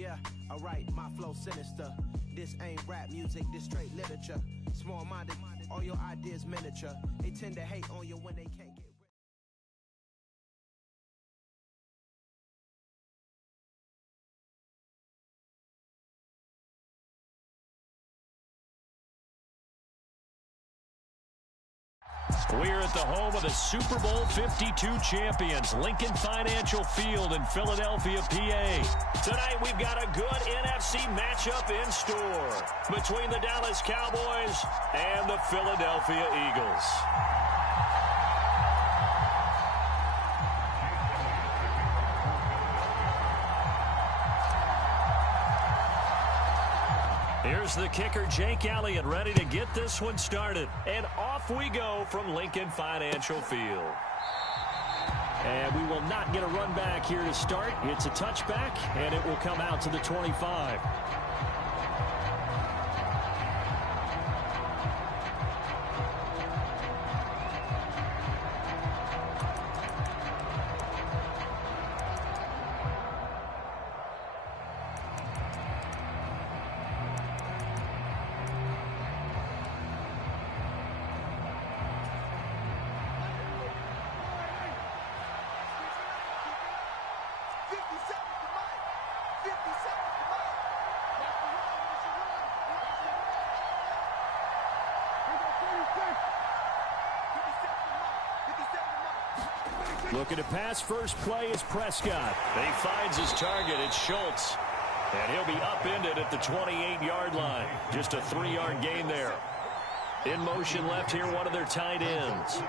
Yeah, alright, my flow sinister. This ain't rap music, this straight literature. Small-minded, all your ideas miniature. They tend to hate on you when they can't get rid. We're at the home of the Super Bowl 52 champions, Lincoln Financial Field in Philadelphia, PA. Tonight we've got a good NFC matchup in store between the Dallas Cowboys and the Philadelphia Eagles. Here's the kicker, Jake Elliott, ready to get this one started. And off we go from Lincoln Financial Field. And we will not get a run back here to start. It's a touchback, and it will come out to the 25. Looking to pass, first play is Prescott. He finds his target, it's Schultz. And he'll be upended at the 28-yard line. Just a 3-yard gain there. In motion left here, one of their tight ends.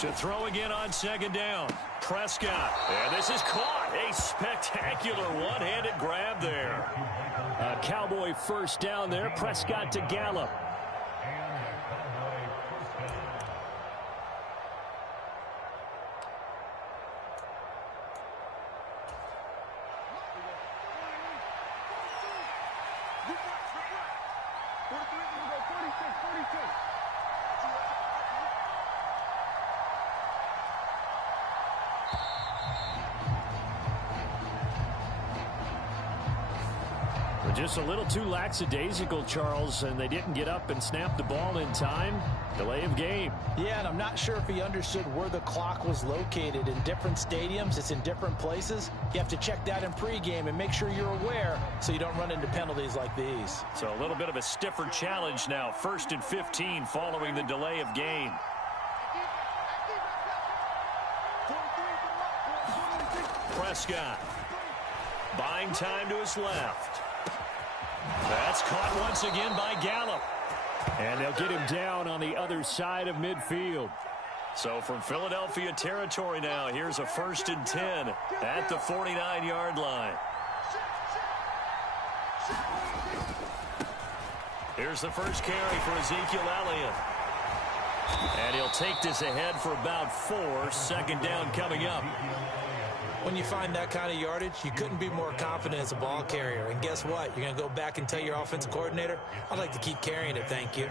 To throw again on second down. Prescott. And this is caught. A spectacular one-handed grab there. A Cowboy first down there. Prescott to Gallup. Just a little too lackadaisical, Charles, and they didn't get up and snap the ball in time. Delay of game. Yeah, and I'm not sure if he understood where the clock was located. In different stadiums, it's in different places. You have to check that in pregame and make sure you're aware so you don't run into penalties like these. So a little bit of a stiffer challenge now. 1st and 15 following the delay of game. Prescott buying time to his left. That's caught once again by Gallup. And they'll get him down on the other side of midfield. So from Philadelphia territory now, here's a 1st and 10 at the 49-yard line. Here's the first carry for Ezekiel Elliott. And he'll take this ahead for about 4. 2nd down coming up. When you find that kind of yardage, you couldn't be more confident as a ball carrier. And guess what? You're going to go back and tell your offensive coordinator, I'd like to keep carrying it, thank you.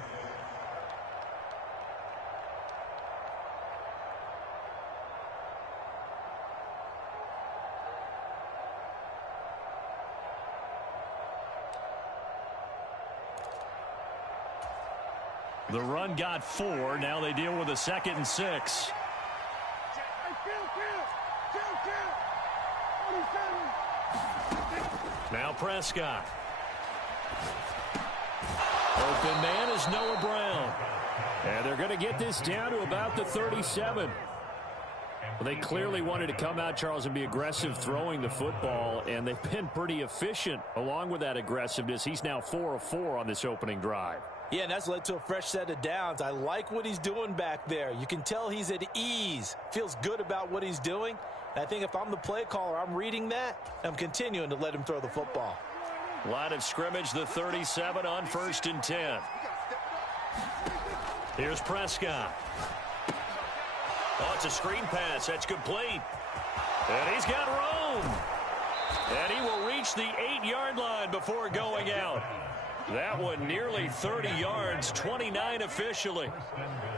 The run got 4. Now they deal with a 2nd and 6. Now Prescott. Open man is Noah Brown. And they're going to get this down to about the 37. Well, they clearly wanted to come out, Charles, and be aggressive throwing the football, and they've been pretty efficient along with that aggressiveness. He's now 4 of 4 on this opening drive. Yeah, and that's led to a fresh set of downs. I like what he's doing back there. You can tell he's at ease, feels good about what he's doing. And I think if I'm the play caller, I'm reading that, and I'm continuing to let him throw the football. Line of scrimmage, the 37 on 1st and 10. Here's Prescott. Oh, it's a screen pass. That's complete. And he's got room. And he will reach the 8-yard line before going out. That one nearly 30 yards, 29 officially.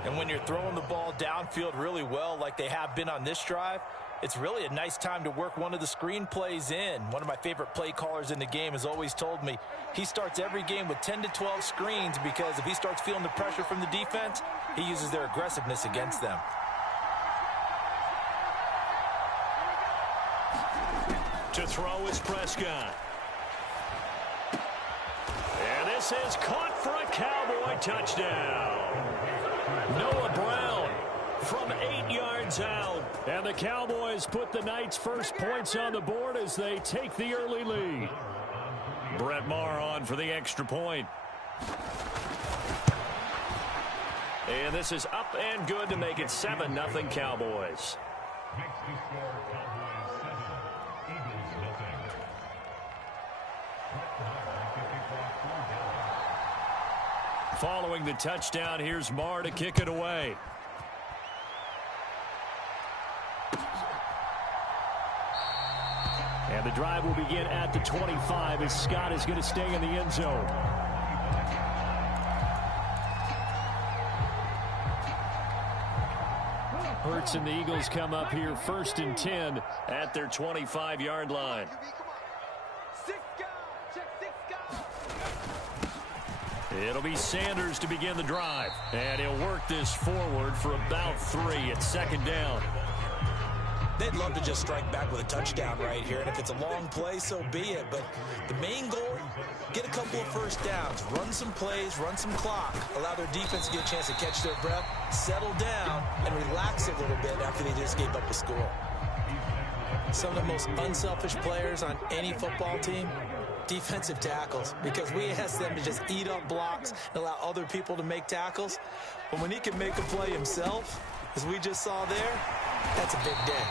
And when you're throwing the ball downfield really well like they have been on this drive, it's really a nice time to work one of the screen plays in. One of my favorite play callers in the game has always told me he starts every game with 10 to 12 screens because if he starts feeling the pressure from the defense, he uses their aggressiveness against them. To throw is Prescott. And this is caught for a Cowboy touchdown. Noah Brown from 8 yards out. And the Cowboys put the Knights' first points on the board as they take the early lead. Brett Maher on for the extra point. And this is up and good to make it 7-0 Cowboys. Following the touchdown, here's Maher to kick it away. And the drive will begin at the 25 as Scott is going to stay in the end zone. Hurts and the Eagles come up here 1st and 10 at their 25-yard line. It'll be Sanders to begin the drive. And he'll work this forward for about 3 at 2nd down. They'd love to just strike back with a touchdown right here. And if it's a long play, so be it. But the main goal, get a couple of first downs. Run some plays, run some clock. Allow their defense to get a chance to catch their breath, settle down, and relax a little bit after they just gave up a score. Some of the most unselfish players on any football team, defensive tackles, because we ask them to just eat up blocks and allow other people to make tackles. But when he can make a play himself, as we just saw there, that's a big day.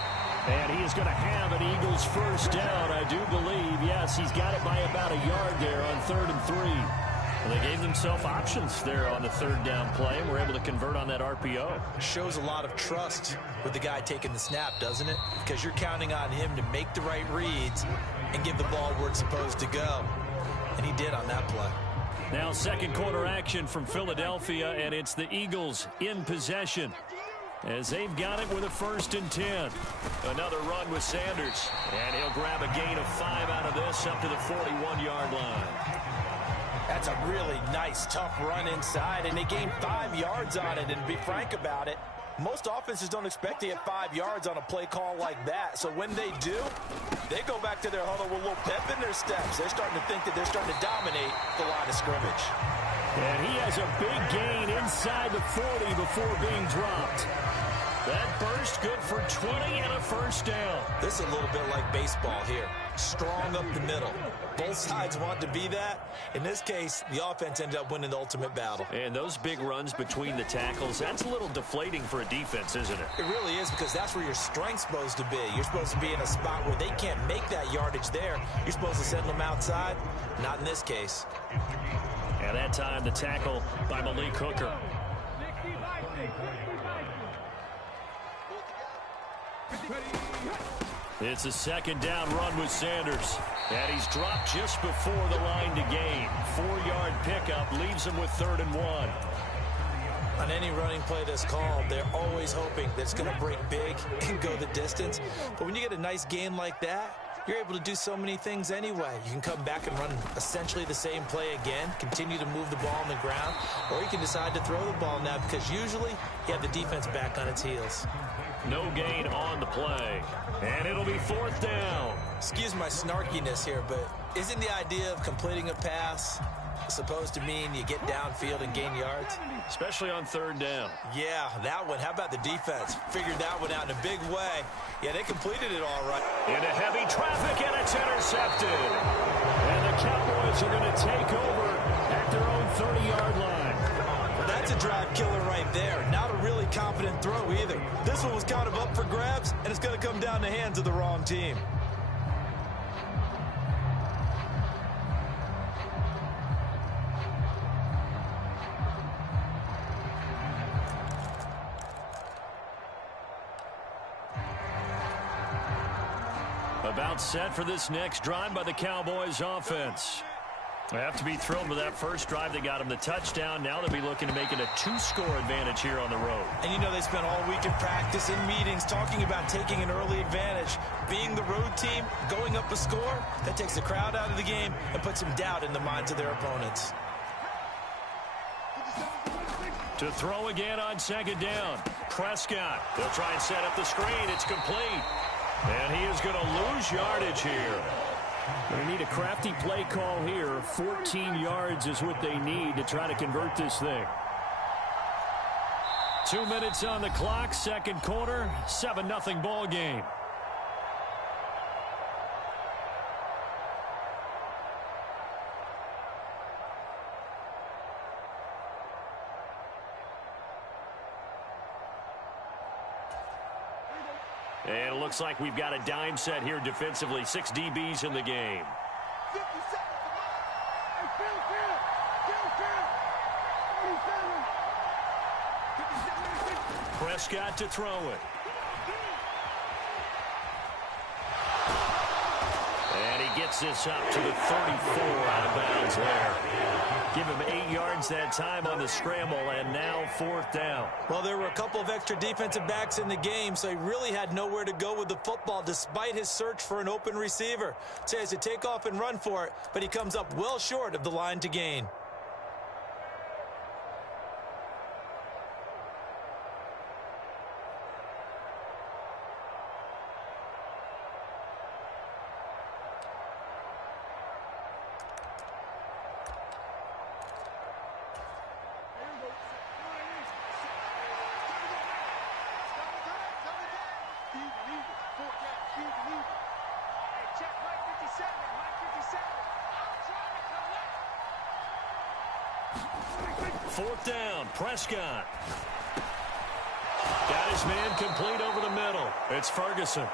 And he is going to have an Eagles first down, I do believe. Yes, he's got it by about a yard there on 3rd and 3. Well, they gave themselves options there on the 3rd down play and were able to convert on that RPO. Shows a lot of trust with the guy taking the snap, doesn't it? Because you're counting on him to make the right reads and give the ball where it's supposed to go. And he did on that play. Now 2nd quarter action from Philadelphia, and it's the Eagles in possession as they've got it with a 1st and 10. Another run with Sanders, and he'll grab a gain of 5 out of this up to the 41-yard line. That's a really nice, tough run inside, and they gained 5 yards on it. And to be frank about it, most offenses don't expect to get 5 yards on a play call like that. So when they do, they go back to their huddle with a little pep in their steps. They're starting to think that they're starting to dominate the line of scrimmage. And he has a big gain inside the 40 before being dropped. That burst good for 20 and a first down. This is a little bit like baseball here. Strong up the middle. Both sides want to be that. In this case, the offense ended up winning the ultimate battle. And those big runs between the tackles, that's a little deflating for a defense, isn't it? It really is, because that's where your strength's supposed to be. You're supposed to be in a spot where they can't make that yardage there. You're supposed to send them outside. Not in this case. And that time, the tackle by Malik Hooker. It's a 2nd down run with Sanders. And he's dropped just before the line to gain. 4-yard pickup leaves him with 3rd and 1. On any running play that's called, they're always hoping that it's going to break big and go the distance. But when you get a nice gain like that, you're able to do so many things anyway. You can come back and run essentially the same play again, continue to move the ball on the ground, or you can decide to throw the ball now because usually you have the defense back on its heels. No gain on the play. And it'll be 4th down. Excuse my snarkiness here, but isn't the idea of completing a pass supposed to mean you get downfield and gain yards? Especially on 3rd down. Yeah, that one. How about the defense? Figured that one out in a big way. Yeah, they completed it all right. Into heavy traffic, and it's intercepted. And the Cowboys are going to take over at their own 30-yard line. Well, that's a drive killer right there. Not a really confident throw either. This one was kind of up for grabs, and it's going to come down the hands of the wrong team. About set for this next drive by the Cowboys offense. They have to be thrilled with that first drive. They got him the touchdown. Now they'll be looking to make it a 2-score advantage here on the road. And you know they spent all week in practice, in meetings, talking about taking an early advantage. Being the road team, going up a score, that takes the crowd out of the game and puts some doubt in the minds of their opponents. To throw again on second down. Prescott. They'll try and set up the screen. It's complete. And he is going to lose yardage here. They need a crafty play call here. 14 yards is what they need to try to convert this thing. 2 minutes on the clock, second quarter, 7-0 ball game. And it looks like we've got a dime set here defensively. 6 DBs in the game. 50 seconds to go. Hey, Phil. Prescott to throw it. And he gets this up to the 34 out of bounds there. Give him 8 yards that time on the scramble, and now 4th down. Well, there were a couple of extra defensive backs in the game, so he really had nowhere to go with the football despite his search for an open receiver. So he has to take off and run for it, but he comes up well short of the line to gain. Fourth down, Prescott. Got his man complete over the middle. It's Ferguson.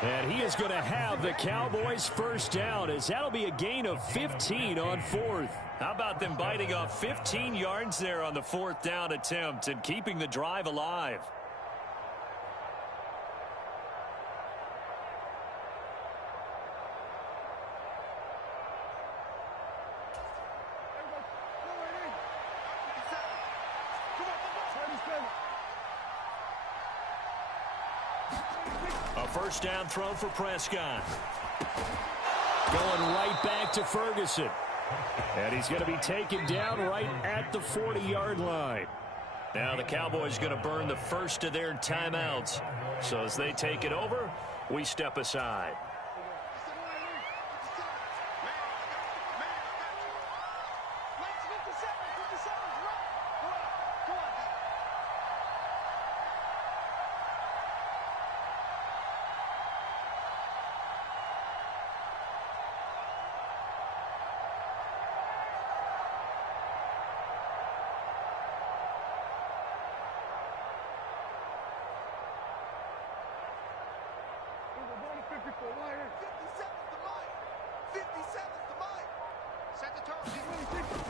And he is going to have the Cowboys first down, as that'll be a gain of 15 on 4th. How about them biting off 15 yards there on the 4th down attempt and keeping the drive alive? A first down throw for Prescott. Going right back to Ferguson. And he's going to be taken down right at the 40-yard line. Now the Cowboys going to burn the first of their timeouts. So as they take it over, we step aside.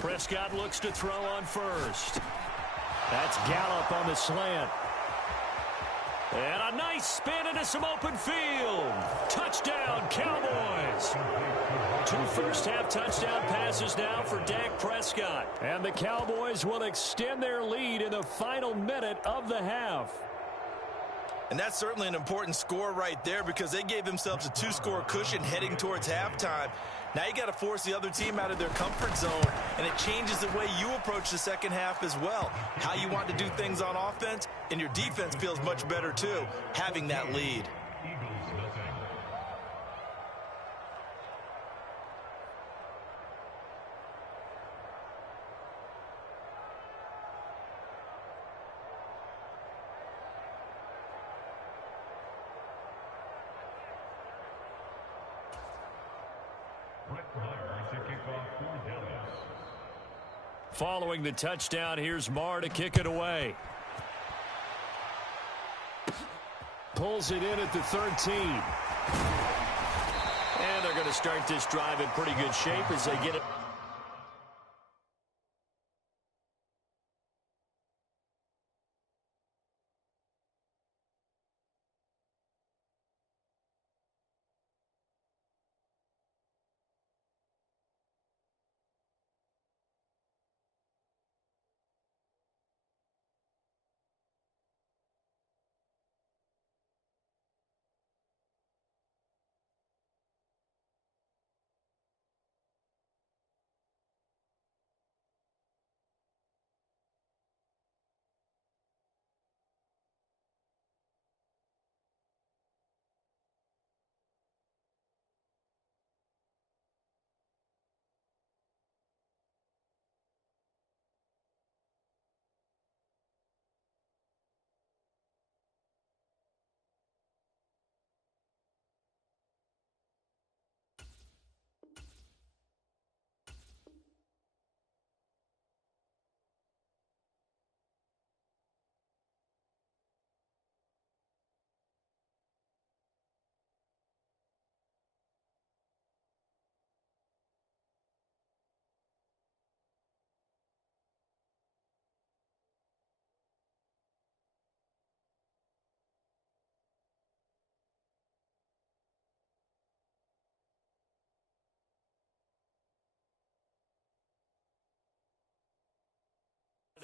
Prescott looks to throw on first. That's Gallup on the slant. And a nice spin into some open field. Touchdown, Cowboys. 2 first-half touchdown passes now for Dak Prescott. And the Cowboys will extend their lead in the final minute of the half. And that's certainly an important score right there, because they gave themselves a 2-score cushion heading towards halftime. Now you got to force the other team out of their comfort zone, and it changes the way you approach the second half as well. How you want to do things on offense, and your defense feels much better too, having that lead. Following the touchdown, here's Marr to kick it away. Pulls it in at the 13. And they're going to start this drive in pretty good shape as they get it.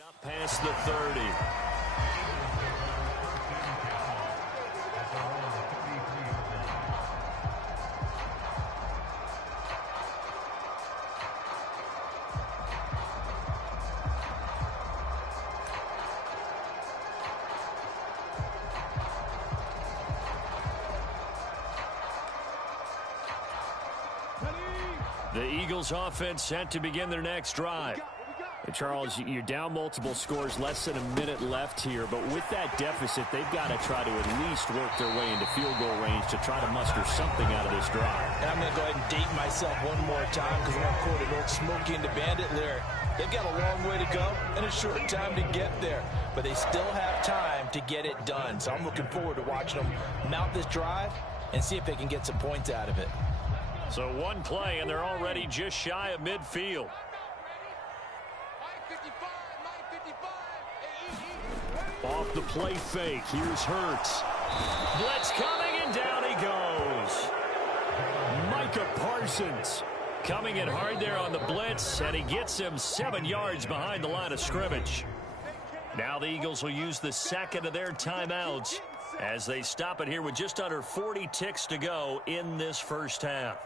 Up past the 30. The Eagles offense set to begin their next drive. And Charles, you're down multiple scores, less than a minute left here, but with that deficit, they've got to try to at least work their way into field goal range to try to muster something out of this drive. And I'm going to go ahead and date myself one more time because I'm going to quote an old Smokey and the Bandit lyric. They've got a long way to go and a short time to get there, but they still have time to get it done. So I'm looking forward to watching them mount this drive and see if they can get some points out of it. So one play, and they're already just shy of midfield. Off the play fake, here's Hurts. Blitz coming, and down he goes. Micah Parsons coming in hard there on the blitz, and he gets him 7 yards behind the line of scrimmage. Now the Eagles will use the second of their timeouts as they stop it here with just under 40 ticks to go in this first half.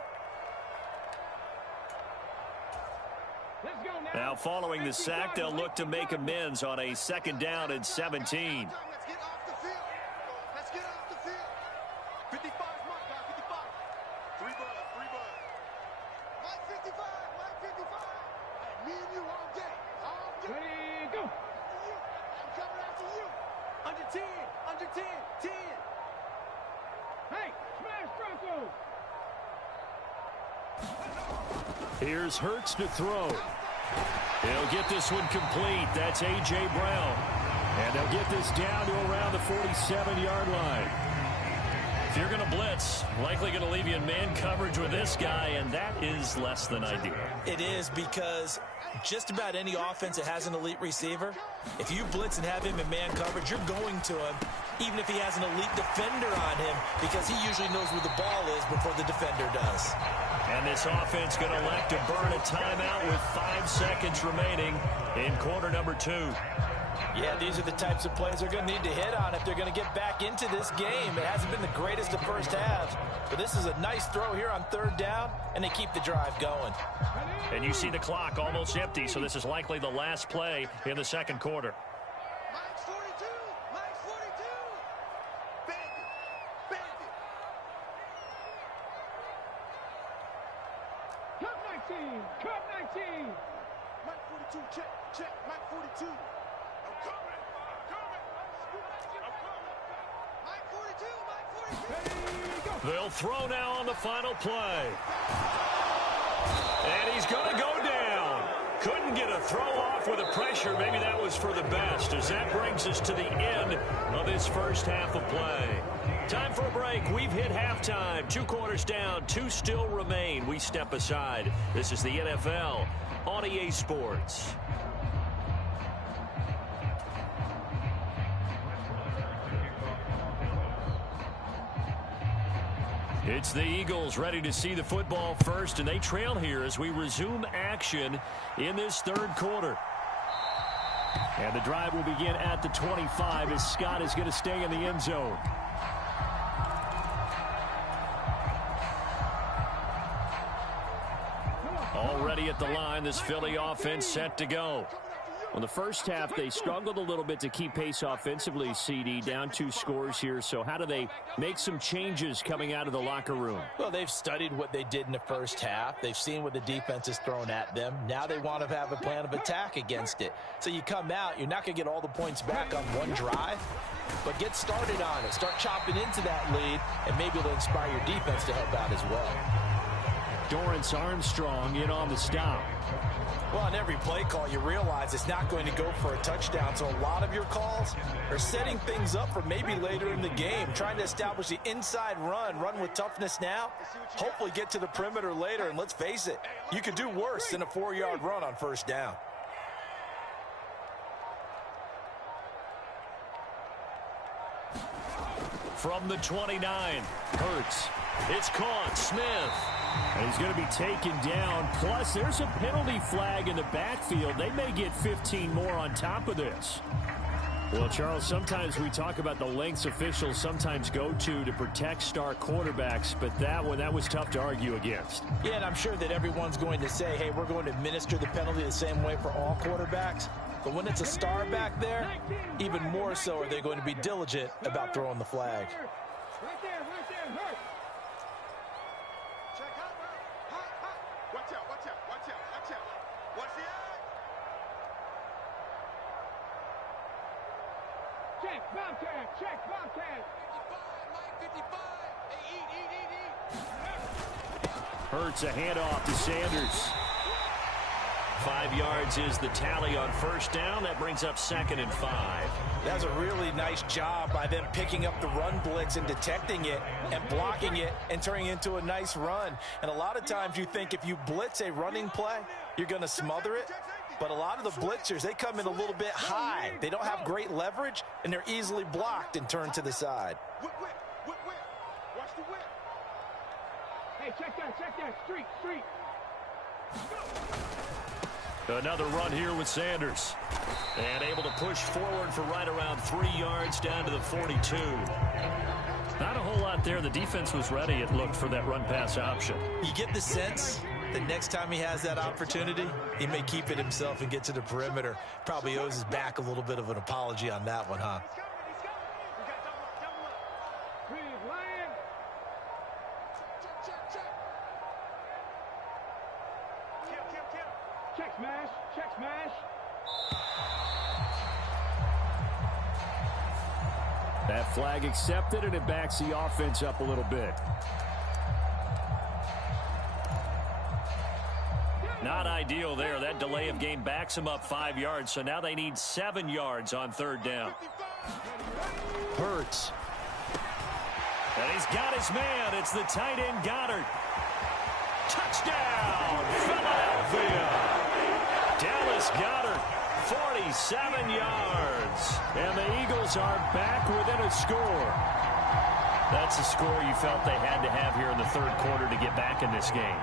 Now following the sack, they'll look to make amends on a 2nd down and 17. Let's get off the field. Let's get off the field. 55 mark, 55. 3 bud. Mike 55, Mike 55. Me and you all day. All day. Ready, go. I'm coming after you. Under 10, 10. Hey, smash Bronco. Here's Hurts to throw. He'll get this one complete. That's A.J. Brown. And they'll get this down to around the 47-yard line. If you're going to blitz, likely going to leave you in man coverage with this guy, and that is less than ideal. It is, because just about any offense that has an elite receiver, if you blitz and have him in man coverage, you're going to him, even if he has an elite defender on him, because he usually knows where the ball is before the defender does. And this offense going to elect to burn a timeout with 5 seconds remaining in quarter number 2. Yeah, these are the types of plays they're going to need to hit on if they're going to get back into this game. It hasn't been the greatest of first halves, but this is a nice throw here on 3rd down, and they keep the drive going. And you see the clock almost empty, so this is likely the last play in the 2nd quarter. Mike's 42. Mike's 42. Bandit. Cut 19. Mike 42, check. Mike 42. I'm coming. Mike 42. Ready, go. They'll throw now on the final play. And he's going to go down. Couldn't get a throw off with the pressure. Maybe that was for the best, as that brings us to the end of this first half of play. Time for a break. We've hit halftime. 2 quarters down. 2 still remain. We step aside. This is the NFL on EA Sports. It's the Eagles ready to see the football first, and they trail here as we resume action in this 3rd quarter. And the drive will begin at the 25 as Scott is going to stay in the end zone. Already at the line, this Philly offense set to go. Well, the first half, they struggled a little bit to keep pace offensively, CD, down 2 scores here. So how do they make some changes coming out of the locker room? Well, they've studied what they did in the first half. They've seen what the defense has thrown at them. Now they want to have a plan of attack against it. So you come out, you're not going to get all the points back on one drive, but get started on it. Start chopping into that lead, and maybe it'll inspire your defense to help out as well. Dorrance Armstrong in on the stop. Well, on every play call, you realize it's not going to go for a touchdown. So a lot of your calls are setting things up for maybe later in the game, trying to establish the inside run with toughness now, hopefully get to the perimeter later. And let's face it, you could do worse than a 4-yard run on 1st down. From the 29, Hurts It's caught. Smith. And he's going to be taken down. Plus, there's a penalty flag in the backfield. They may get 15 more on top of this. Well, Charles, sometimes we talk about the lengths officials sometimes go to protect star quarterbacks, but that was tough to argue against. Yeah, and I'm sure that everyone's going to say, hey, we're going to administer the penalty the same way for all quarterbacks. But when it's a star back there, even more so are they going to be diligent about throwing the flag. Right there, hurt. Check out, hot. Watch out. Watch the eye. Check, Bobcat. 55. Hey, eat. Hurts a handoff to Sanders. 5 yards is the tally on first down. That brings up 2nd and 5. That's a really nice job by them picking up the run blitz and detecting it and blocking it and turning it into a nice run. And a lot of times you think if you blitz a running play, you're going to smother it. But a lot of the blitzers, they come in a little bit high. They don't have great leverage, and they're easily blocked and turned to the side. Whip. Watch the whip. Hey, check that. Street. Another run here with Sanders. And able to push forward for right around 3 yards down to the 42. Not a whole lot there. The defense was ready, it looked, for that run-pass option. You get the sense that next time he has that opportunity, he may keep it himself and get to the perimeter. Probably owes his back a little bit of an apology on that one, huh? Big Lion. Check. Check smash. That flag accepted, and it backs the offense up a little bit. Not ideal there. That delay of game backs them up 5 yards, so now they need 7 yards on third down. Hurts. And he's got his man. It's the tight end Goddard. Touchdown, Philadelphia. Dallas Goddard, 47 yards. And the Eagles are back within a score. That's a score you felt they had to have here in the third quarter to get back in this game.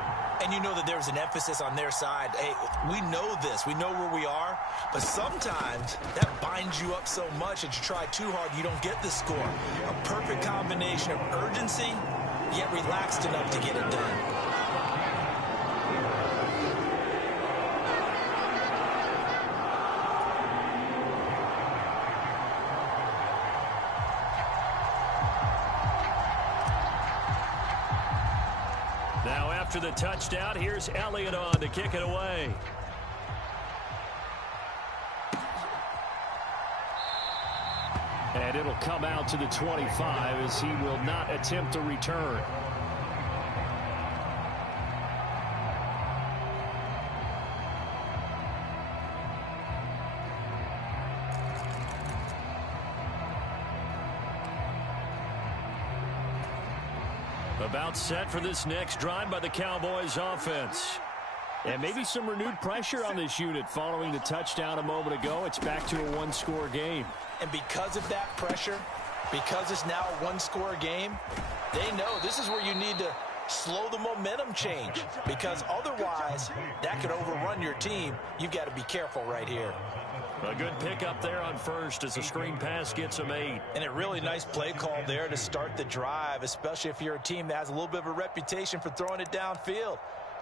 And you know that there's an emphasis on their side. Hey, we know this. We know where we are. But sometimes that binds you up so much that you try too hard, you don't get the score. A perfect combination of urgency, yet relaxed enough to get it done. Now after the touchdown, here's Elliott on to kick it away. And it'll come out to the 25 as he will not attempt a return. About set for this next drive by the Cowboys offense. And maybe some renewed pressure on this unit following the touchdown a moment ago. It's back to a one-score game. And because of that pressure, because it's now a one-score game, they know this is where you need to slow the momentum change. Because otherwise, that could overrun your team. You've got to be careful right here. A good pickup there on first as the screen pass gets them 8. And a really nice play call there to start the drive, especially if you're a team that has a little bit of a reputation for throwing it downfield.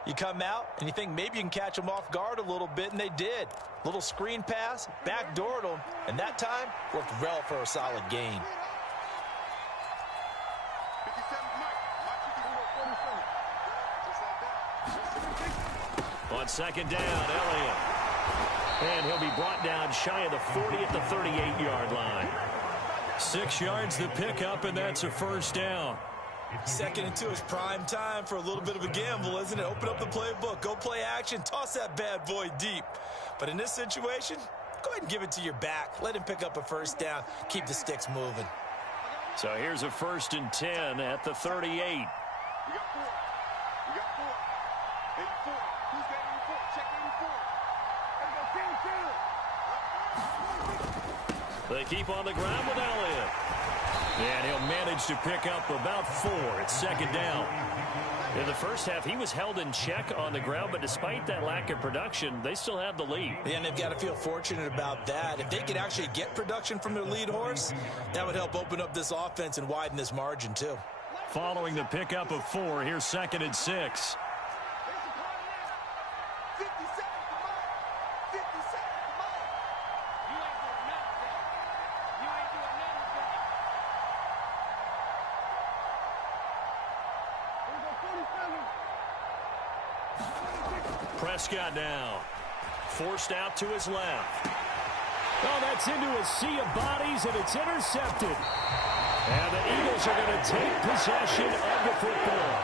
You come out and you think maybe you can catch them off guard a little bit, and they did. Little screen pass, backdoored them, and that time worked well for a solid gain. 57, Mike. On second down, Elliott. And he'll be brought down shy of the 40 at the 38-yard line. 6 yards the pickup, and that's a first down. 2nd and 2 is prime time for a little bit of a gamble, isn't it? Open up the playbook, go play action, toss that bad boy deep. But in this situation, go ahead and give it to your back. Let him pick up a first down. Keep the sticks moving. So here's a 1st and 10 at the 38. We got 4. 84. Who's got 84? Check 84. They keep on the ground with Elliott. And he'll manage to pick up about 4. It's second down. In the first half, he was held in check on the ground, but despite that lack of production, they still have the lead. And they've got to feel fortunate about that. If they could actually get production from their lead horse, that would help open up this offense and widen this margin too. Following the pickup of 4, here's 2nd and 6. Prescott now. Forced out to his left. Oh, that's into a sea of bodies, and it's intercepted. And the Eagles are going to take possession of the football.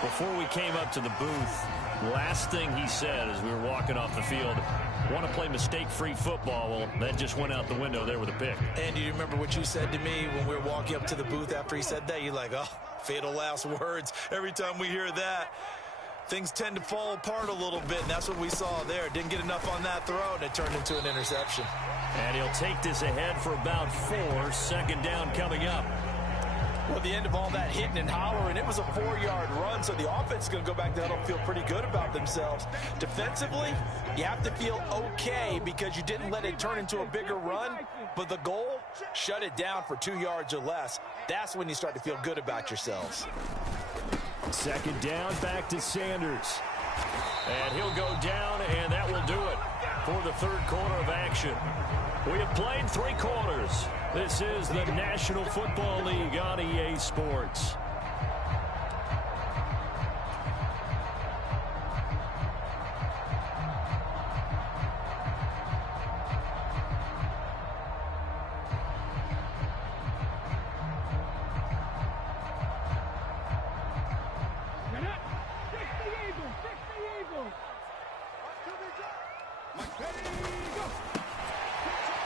Before we came up to the booth, last thing he said as we were walking off the field, want to play mistake-free football. Well, that just went out the window there with a pick. And do you remember what you said to me when we were walking up to the booth after he said that? You're like, oh, fatal last words. Every time we hear that, things tend to fall apart a little bit, and that's what we saw there. Didn't get enough on that throw, and it turned into an interception. And he'll take this ahead for about 4. 2nd down coming up. Well, the end of all that hitting and hollering, it was a 4-yard run, so the offense is going to go back to huddle and feel pretty good about themselves. Defensively, you have to feel okay because you didn't let it turn into a bigger run, but the goal, shut it down for 2 yards or less. That's when you start to feel good about yourselves. 2nd down, back to Sanders. And he'll go down, and that will do it for the 3rd quarter of action. We have played 3 quarters. This is the National Football League on EA Sports.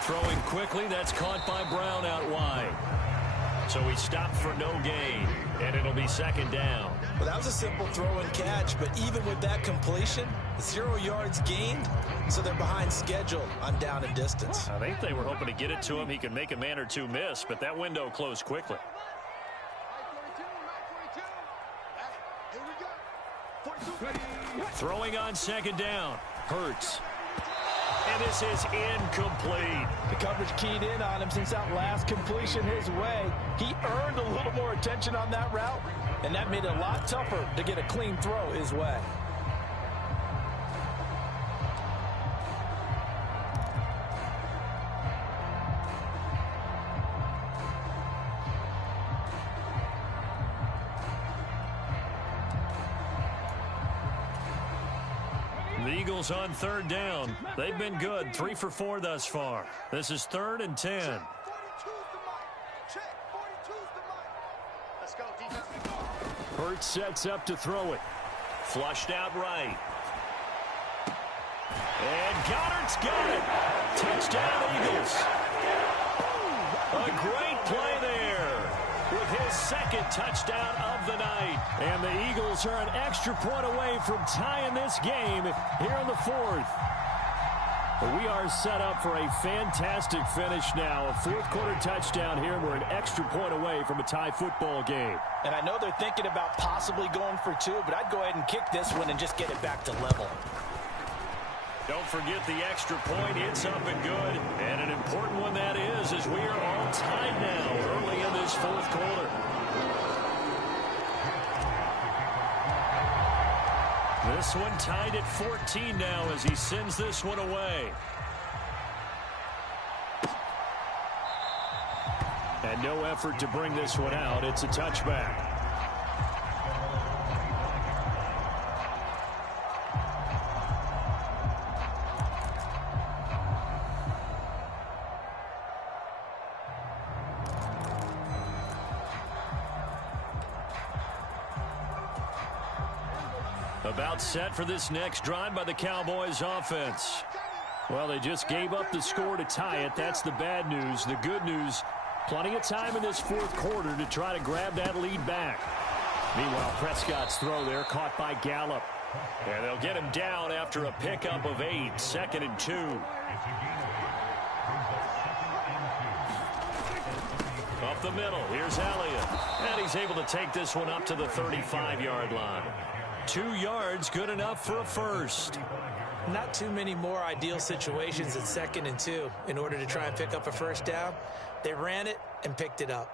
Throwing quickly, that's caught by Brown out wide. So he stopped for no gain, and it'll be 2nd down. Well, that was a simple throw and catch, but even with that completion, 0 yards gained, so they're behind schedule on down and distance. I think they were hoping to get it to him. He could make a man or 2 miss, but that window closed quickly. Throwing on 2nd down. Hurts. And this is incomplete. The coverage keyed in on him since that last completion his way. He earned a little more attention on that route, and that made it a lot tougher to get a clean throw his way. The Eagles on 3rd down. They've been good. 3 for 4 thus far. This is 3rd and 10. Hurts sets up to throw it. Flushed out right. And Goddard's got it. Touchdown, Eagles. A great play there with his 2nd touchdown of the night. And the Eagles are an extra point away from tying this game here in the 4th. We are set up for a fantastic finish now. A 4th quarter touchdown here. We're an extra point away from a tie football game. And I know they're thinking about possibly going for 2, but I'd go ahead and kick this one and just get it back to level. Don't forget the extra point. It's up and good. And an important one that is, as we are all tied now early in this 4th quarter. This one tied at 14 now as he sends this one away. And no effort to bring this one out. It's a touchback. About set for this next drive by the Cowboys offense. Well, they just gave up the score to tie it. That's the bad news. The good news, plenty of time in this 4th quarter to try to grab that lead back. Meanwhile, Prescott's throw there caught by Gallup. And they'll get him down after a pickup of 8. 2nd and 2. Up the middle, here's Elliott. And he's able to take this one up to the 35-yard line. 2 yards, good enough for a first. Not too many more ideal situations at 2nd and 2 in order to try and pick up a first down. They ran it and picked it up.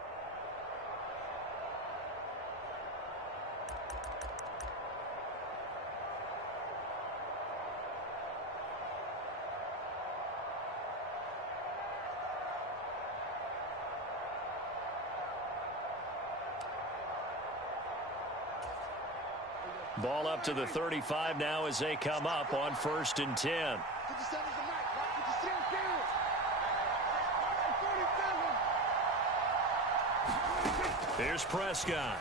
Ball up to the 35 now as they come up on 1st and 10. Here's Prescott.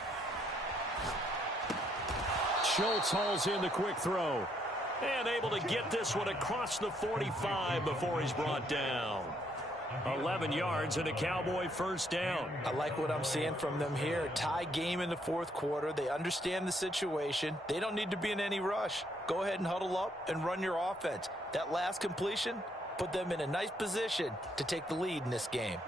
Schultz hauls in the quick throw. And able to get this one across the 45 before he's brought down. 11 yards and a Cowboy first down. I like what I'm seeing from them here. Tie game in the 4th quarter. They understand the situation. They don't need to be in any rush. Go ahead and huddle up and run your offense. That last completion put them in a nice position to take the lead in this game.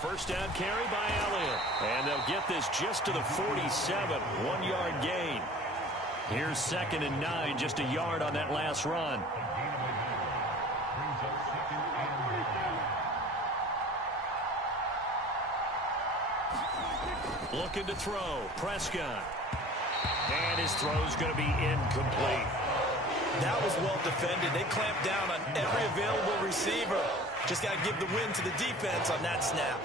First down carry by Elliott. And they'll get this just to the 47. 1-yard gain. Here's 2nd and 9. Just a yard on that last run. Looking to throw. Prescott. And his throw's going to be incomplete. That was well defended. They clamped down on every available receiver. Just got to give the win to the defense on that snap.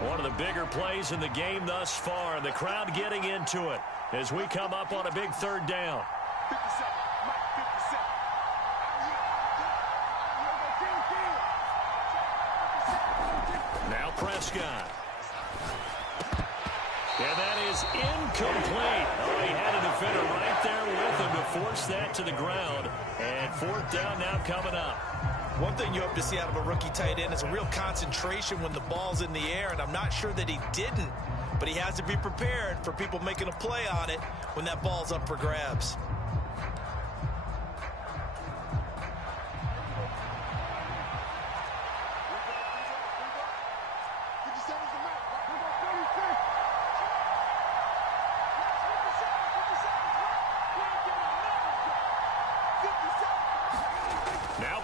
One of the bigger plays in the game thus far. The crowd getting into it as we come up on a big 3rd down. Now Prescott. And that is incomplete. Oh, he had a defender right there with him to force that to the ground. And 4th down now coming up. One thing you hope to see out of a rookie tight end is a real concentration when the ball's in the air, and I'm not sure that he didn't, but he has to be prepared for people making a play on it when that ball's up for grabs.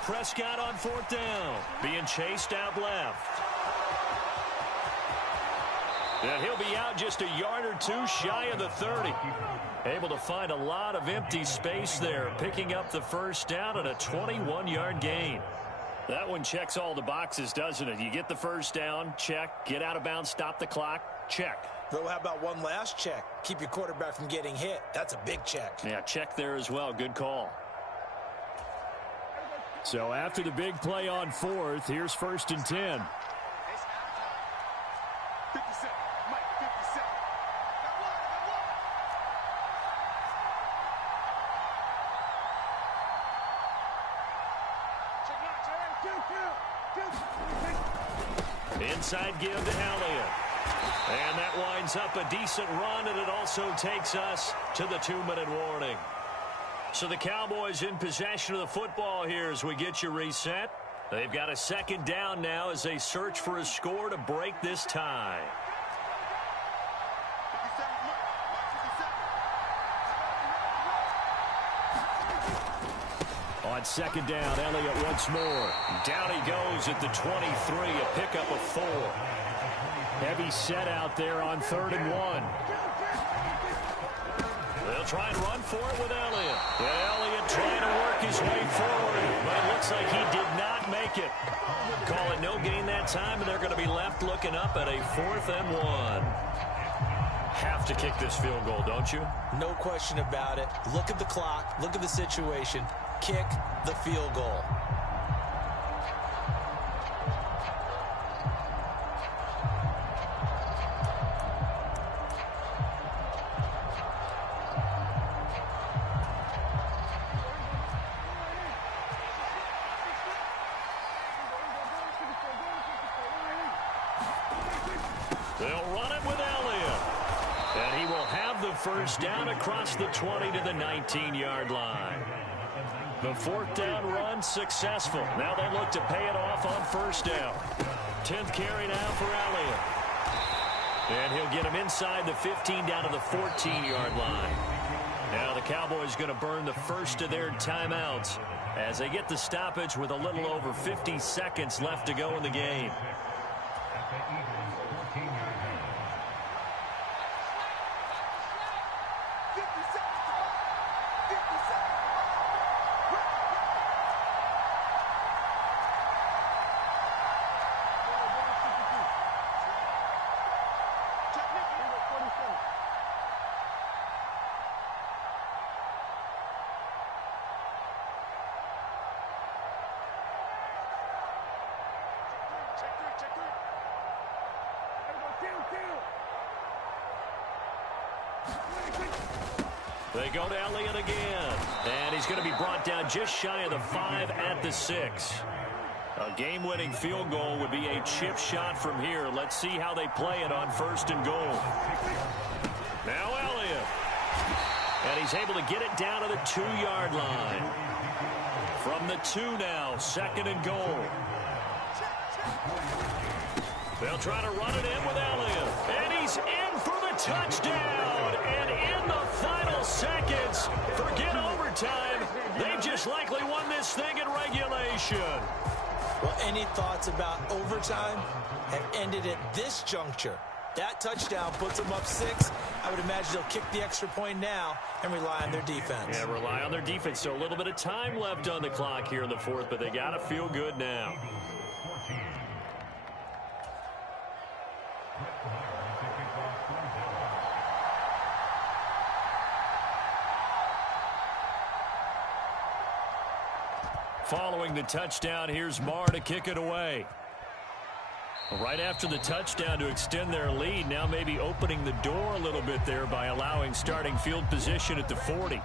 Prescott on 4th down, being chased out left. And he'll be out just a yard or 2 shy of the 30. Able to find a lot of empty space there, picking up the first down and a 21-yard gain. That one checks all the boxes, doesn't it? You get the first down, check. Get out of bounds, stop the clock, check. Though, how about one last check? Keep your quarterback from getting hit. That's a big check. Yeah, check there as well. Good call. So after the big play on 4th, here's 1st and 10. Inside give to Elliott. And that winds up a decent run, and it also takes us to the 2-minute warning. So the Cowboys in possession of the football here as we get you reset. They've got a 2nd down now as they search for a score to break this tie. On 2nd down, Elliott once more. Down he goes at the 23, a pickup of 4. Heavy set out there on 3rd and 1. They'll try and run for it with Elliott. And Elliott trying to work his way forward, but it looks like he did not make it. Call it no gain that time, and they're going to be left looking up at a 4th and 1. have to kick this field goal, don't you? No question about it. Look at the clock. Look at the situation. Kick the field goal. They'll run it with Elliott. And he will have the first down across the 20 to the 19-yard line. The fourth down run successful. Now they look to pay it off on first down. 10th carry now for Elliott. And he'll get him inside the 15 down to the 14-yard line. Now the Cowboys going to burn the first of their timeouts as they get the stoppage with a little over 50 seconds left to go in the game. They go to Elliott again, and he's going to be brought down just shy of the 5 at the 6. A game-winning field goal would be a chip shot from here. Let's see how they play it on first and goal. Now Elliott, and he's able to get it down to the 2-yard line. From the 2 now, second and goal. They'll try to run it in with Elliott, and he's in for the touchdown. And in the final seconds, forget overtime. They've just likely won this thing in regulation. Well, any thoughts about overtime have ended at this juncture. That touchdown puts them up 6. I would imagine they'll kick the extra point now and rely on their defense. Yeah, rely on their defense. So a little bit of time left on the clock here in the fourth, but they got to feel good now. Following the touchdown, here's Marr to kick it away. Right after the touchdown to extend their lead, now maybe opening the door a little bit there by allowing starting field position at the 40.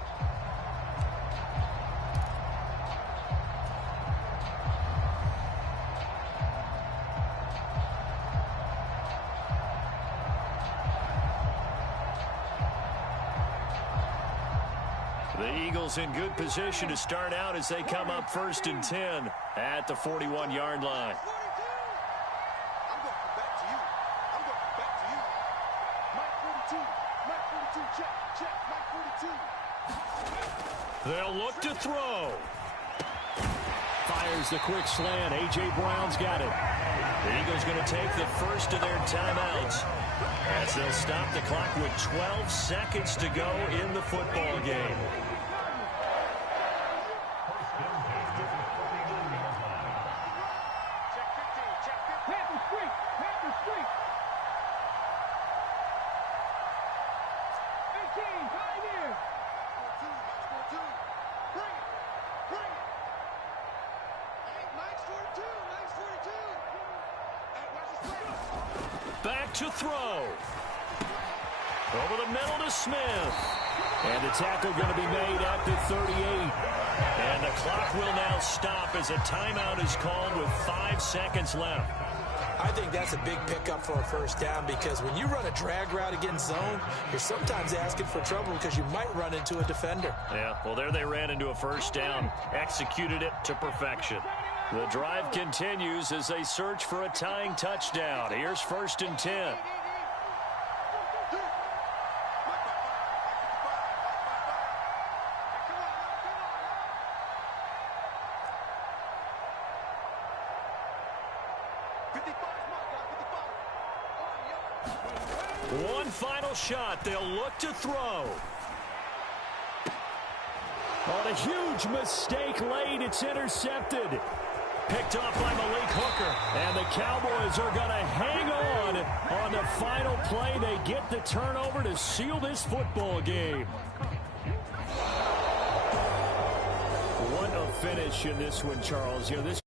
The Eagles in good position to start out as they come up first and 10 at the 41-yard line. I'm going back to you. I'm going back to you. Mike 42. Mike 42. Check. Mike 42. They'll look to throw. Fires the quick slant. A.J. Brown's got it. The Eagles going to take the first of their timeouts as they'll stop the clock with 12 seconds to go in the football game. Back to throw. Over the middle to Smith. And the tackle going to be made at the 38. And the clock will now stop as a timeout is called with 5 seconds left. I think that's a big pickup for a first down because when you run a drag route against zone, you're sometimes asking for trouble because you might run into a defender. Yeah, well, there they ran into a first down, executed it to perfection. The drive continues as they search for a tying touchdown. Here's first and 10. One final shot. They'll look to throw. On a huge mistake late, it's intercepted. Picked off by Malik Hooker. And the Cowboys are going to hang on the final play. They get the turnover to seal this football game. What a finish in this one, Charles. You know, this